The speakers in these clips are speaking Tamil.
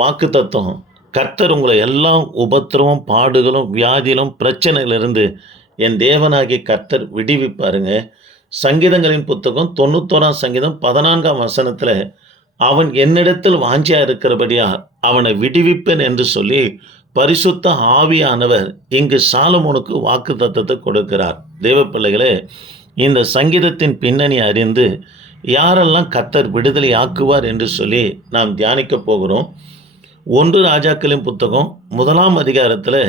வாக்குத்தத்தம், கர்த்தர் உங்களை எல்லாம் உபத்திரவம், பாடுகளும், வியாதியிலும், பிரச்சனையிலிருந்து என் தேவனாகிய கர்த்தர் விடுவிப்பாருங்க. சங்கீதங்களின் புத்தகம் 91ஆம் சங்கீதம் 14ஆம் வசனத்தில, அவன் என்னிடத்தில் வாஞ்சையா இருக்கிறபடியா அவனை விடுவிப்பேன் என்று சொல்லி, பரிசுத்த ஆவியானவர் இங்கு சாலமோனுக்கு வாக்குத்தத்தத்தை கொடுக்கிறார். தேவ பிள்ளைகளே, இந்த சங்கீதத்தின் பின்னணி அறிந்து யாரெல்லாம் கர்த்தர் விடுதலை ஆக்குவார் என்று சொல்லி நாம் தியானிக்கப் போகிறோம். 1 ராஜாக்களின் புத்தகம் 1ஆம் அதிகாரத்தில்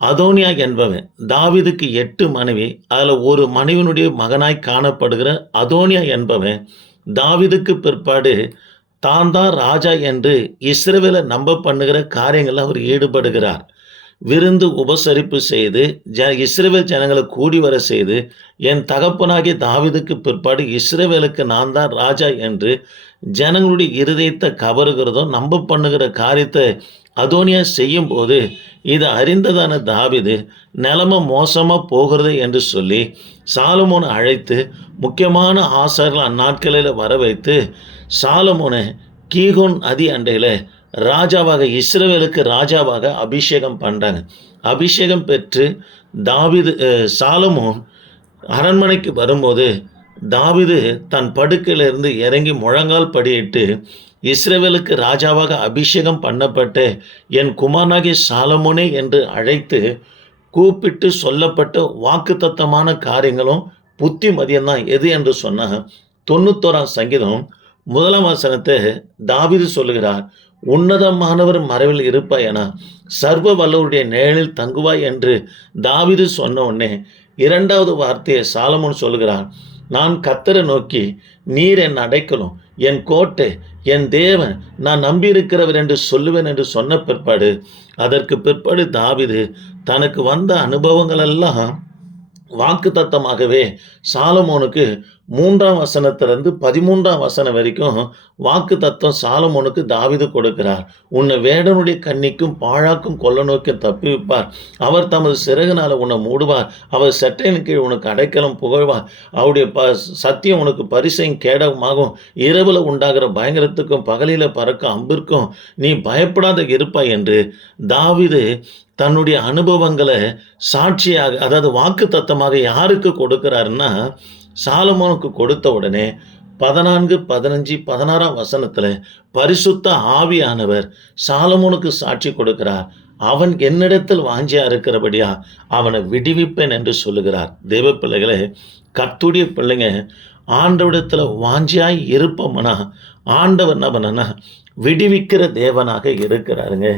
அதோனியா என்பவன், தாவீதுக்கு 8 மனைவி, அதில் ஒரு மனைவியினுடைய மகனாய் காணப்படுகிற அதோனியா என்பவன் தாவீதுக்கு பிற்பாடு தான் தான் ராஜா என்று இஸ்ரவேலை நம்ப பண்ணுகிற காரியங்களில் அவர் ஈடுபடுகிறார். விருந்து உபசரிப்பு செய்து இஸ்ரவேல் ஜனங்களை கூடி வர செய்து, என் தகப்பனாகிய தாவீதுக்கு பிற்பாடு இஸ்ரவேலுக்கு நான் தான் ராஜா என்று ஜனங்களுடைய இருதயத்தை கவருகிறதும் நம்ப பண்ணுகிற காரியத்தை அதோனியா செய்யும்போது, இதை அறிந்ததான தாவீது நிலைமை மோசமாக போகிறது என்று சொல்லி சாலமோனை அழைத்து முக்கியமான ஆசாரியர்கள் அந்நாட்களில் வர வைத்து சாலமோனை கீகோன் நதி அண்டையில் ராஜாவாக, இஸ்ரவேலுக்கு ராஜாவாக அபிஷேகம் பண்ணுறாங்க. அபிஷேகம் பெற்று தாவீது சாலமோன் அரண்மனைக்கு வரும்போது, தாவீது தன் படுக்கையிலிருந்து இறங்கி முழங்கால் படியிட்டு, இஸ்ரவேலுக்கு ராஜாவாக அபிஷேகம் பண்ணப்பட்ட என் குமாரனாகிய சாலமோனே என்று அழைத்து கூப்பிட்டு சொல்லப்பட்ட வாக்குத்தத்தமான காரியங்களும் புத்திமதியம் தான். எது என்று சொன்னால், 91ஆம் சங்கீதம் 1ஆம் வசனத்தை தாவீது சொல்லுகிறார், உன்னதமானவர் மறைவில் இருப்பாய் என சர்வ வல்லவருடைய நிழலில் தங்குவாய் என்று தாவீது சொன்ன உடனே 2வது வார்த்தையை சாலமோன் சொல்கிறார், நான் கர்த்தரை நோக்கி, நீர் என் அடைக்கலம், என் கோட்டை, என் தேவன், நான் நம்பியிருக்கிறவர் என்று சொல்லுவேன் என்று சொன்ன பிற்பாடு, அதற்கு பிற்பாடு தாவீது தனக்கு வந்த அனுபவங்களெல்லாம் வாக்குத்தத்தமாகவே சாலமோனுக்கு 3ஆம் வசனத்திலிருந்து 13ஆம் வசனம் வரைக்கும் வாக்குத்தத்தம் சாலமோனுக்கு தாவீது கொடுக்கிறார். உன்னை வேடனுடைய கண்ணிக்கும் பாழாக்கும் கொள்ள நோக்கியும் தப்புவிப்பார். அவர் தமது சிறகுனால உன்னை மூடுவார். அவர் செட்டையின் கீழ் உனக்கு அடைக்கலம் புகழ்வார். அவருடைய சத்தியம் உனக்கு பரிசையும் கேடகமாகும். இரவில் உண்டாகிற பயங்கரத்துக்கும் பகலில் பறக்கும் அம்பிற்கும் நீ பயப்படாத இருப்பாய் என்று தாவீது தன்னுடைய அனுபவங்களை சாட்சியாக, அதாவது வாக்கு தத்தமாக யாருக்கு கொடுக்கிறாருன்னா சாலமோனுக்கு கொடுத்த உடனே 14, 15, 16ஆம் வசனத்தில் பரிசுத்த ஆவியானவர் சாலமோனுக்கு சாட்சி கொடுக்கிறார். அவன் என்னிடத்தில் வாஞ்சியா இருக்கிறபடியா அவனை விடுவிப்பேன் என்று சொல்லுகிறார். தேவ பிள்ளைகளே, கர்த்தருடைய பிள்ளைங்க ஆண்டவரிடத்தில் வாஞ்சியாய் இருப்போம்னா ஆண்டவர் என்ன பண்ணனா விடுவிக்கிற தேவனாக இருக்கிறாருங்க.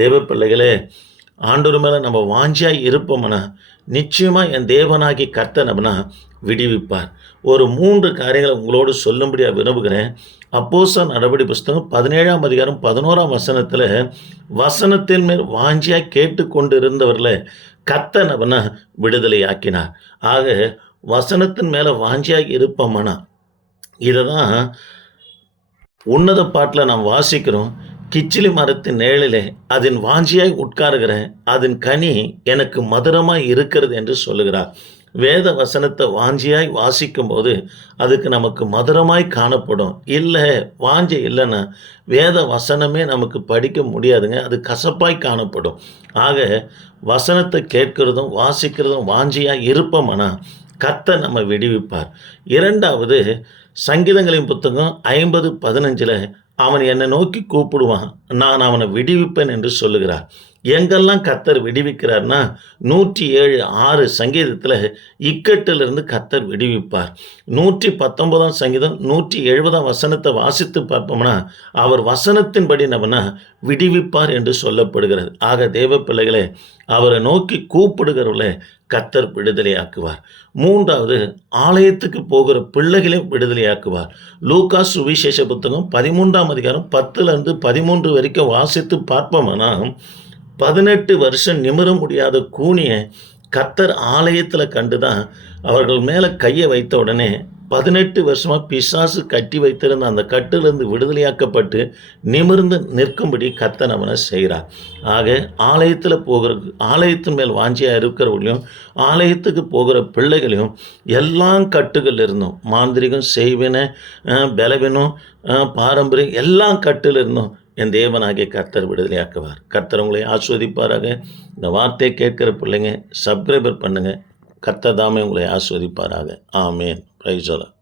தேவ பிள்ளைகளே, ஆண்டவர் மேலே நம்ம வாஞ்சியாய் இருப்போம்னா நிச்சயமாக என் தேவனாகி கர்த்தர் நம்மனா விடுவிப்பார். ஒரு 3 காரியங்களை உங்களோடு சொல்லும்படியாக விரும்புகிறேன். அப்போஸ்தலர் நடபடி புஸ்தகம் 17ஆம் அதிகாரம் 11ஆம் வசனத்தில், வசனத்தின் மேல் வாஞ்சியாய் கேட்டுக்கொண்டு இருந்தவர்களை கர்த்தர் நம்மனா விடுதலை ஆக்கினார். ஆக வசனத்தின் மேலே வாஞ்சியாய் இருப்போம்னா, இதை தான் உன்னத பாட்டில் நாம் வாசிக்கிறோம். கிச்சிலி மரத்தின் நிழலிலே அதன் வாஞ்சியாய் உட்காருகிறேன், அதன் கனி எனக்கு மதுரமாய் இருக்கிறது என்று சொல்லுகிறார். வேத வசனத்தை வாஞ்சியாய் வாசிக்கும் போது அதுக்கு நமக்கு மதுரமாய் காணப்படும். இல்லை, வாஞ்சி இல்லைன்னா வேத வசனமே நமக்கு படிக்க முடியாதுங்க, அது கசப்பாய் காணப்படும். ஆக வசனத்தை கேட்கிறதும் வாசிக்கிறதும் வாஞ்சியாய் இருப்போம்னா கர்த்தர் நம்ம விடுவிப்பார். 2வது சங்கீதங்களின் புத்தகம் 50:15 அவன் என்னை நோக்கி கூப்பிடுவான், நான் அவனை விடுவிப்பேன் என்று சொல்லுகிறார். எங்கெல்லாம் கர்த்தர் விடுவிக்கிறார்னா 107:6 சங்கீதத்தில் இக்கட்டிலிருந்து கர்த்தர் விடுவிப்பார். 119ஆம் சங்கீதம் 170ஆம் வசனத்தை வாசித்து பார்ப்போம்னா அவர் வசனத்தின்படி நம்மனா விடுவிப்பார் என்று சொல்லப்படுகிறது. ஆக தேவ பிள்ளைகளே, அவரை நோக்கி கூப்பிடுகிறவர்களே கர்த்தர் விடுதலையாக்குவார். 3வது ஆலயத்துக்கு போகிற பிள்ளைகளையும் விடுதலையாக்குவார். லூக்கா சுவிசேஷ புத்தகம் 13ஆம் அதிகாரம் 10லிருந்து 13 வரைக்கும் வாசித்து பார்ப்போம்னா, 18 வருஷம் நிமிர முடியாத கூனியை கர்த்தர் ஆலயத்தில் கண்டுதான் அவர்கள் மேலே கையை வைத்த உடனே 18 வருஷமாக பிசாசு கட்டி வைத்திருந்த அந்த கட்டிலிருந்து விடுதலையாக்கப்பட்டு நிமிர்ந்து நிற்கும்படி கர்த்தர் அவனை செய்கிறார். ஆக ஆலயத்தின் மேல் வாஞ்சியாக இருக்கிறவர்களையும் ஆலயத்துக்கு போகிற பிள்ளைகளையும் எல்லாம் கட்டுகள் இருந்தோம், மாந்திரிகம், செய்வினை, பலவீனம், பாரம்பரியம், எல்லாம் கட்டில் இருந்தோம் என் தேவனாகிய கர்த்தர் விடுதலையாக்குவார். கர்த்தர் உங்களை ஆசீர்வதிப்பாராக. இந்த வார்த்தையை கேட்கிற பிள்ளைங்க சப்ஸ்கிரைபர் பண்ணுங்க. கர்த்தர் தாமே உங்களை ஆசீர்வதிப்பாராக. ஆமென். Praise the Lord.